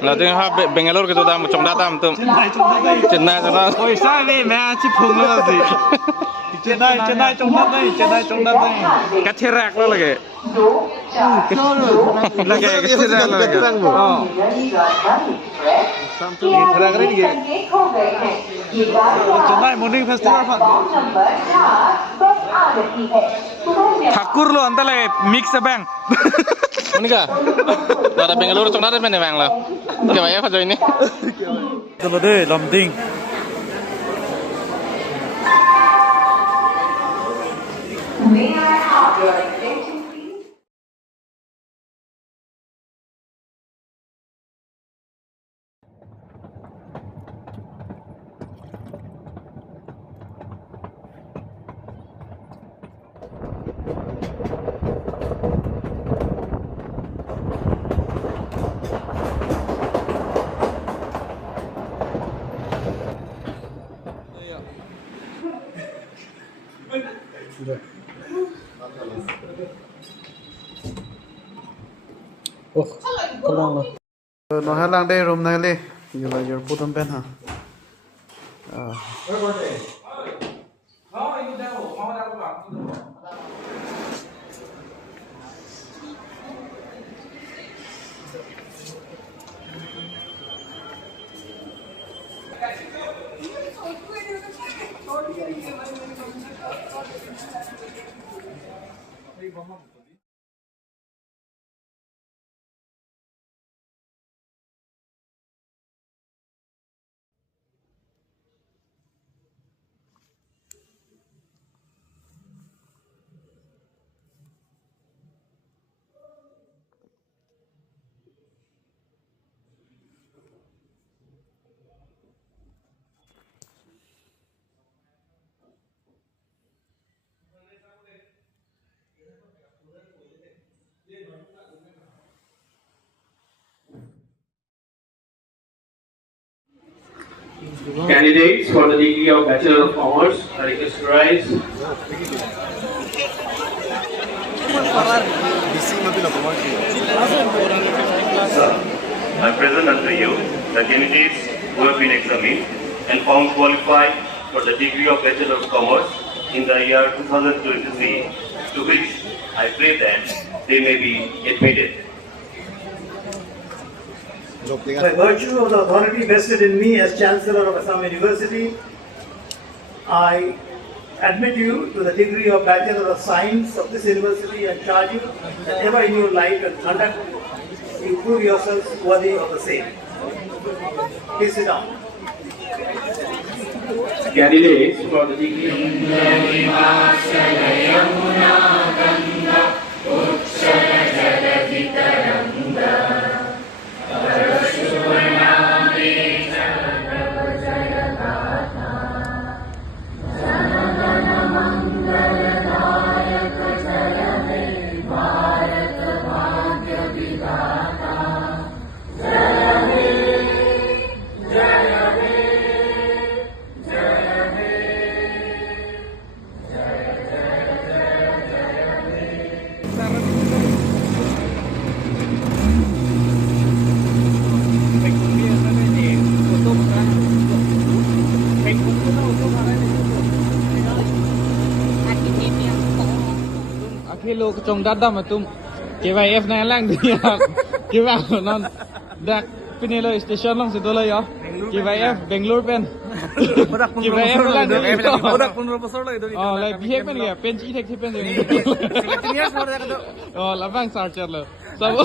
là tiếng hoa Bangalore cái tôi đang một trong đá tam tụm trên này cho nó ôi sao vậy mẹ chip phùng luôn là gì trên đây trong đất đây cắt thế rạc đó là cái là cái thế rạc là cái thế rạc đấy gì trên đây morning festival phận Thakur lo anta lagi mix bang ini kah ada Bangalore trong đá bên này bang là cái vậy phải rồi ini từ đây làm đinh May I have your attention, please? oh kalau lo nó hay lang đây room này đi như là your put on pen ha Candidates for the degree of Bachelor of Commerce are requested to rise. Sir, I present unto you the candidates who have been examined and found qualified for the degree of Bachelor of Commerce in the year 2023, to which I pray that they may be admitted. By virtue of the authority vested in me as Chancellor of Assam University, I admit you to the degree of Bachelor of Science of this university and charge you that ever in your life and conduct you prove yourselves worthy of the same. Please sit down. Candidates for the degree cái lô trong đất đó mà tum cái vậy F này lang đi cái vào nó đặt pin lên station long sẽ tôi lấy đó cái vậy F Bangalore pen cái vậy F lang đi product 15 বছর লাগে ধরি like behave pen ya pen chi thek pen oh labang sarcher lo sab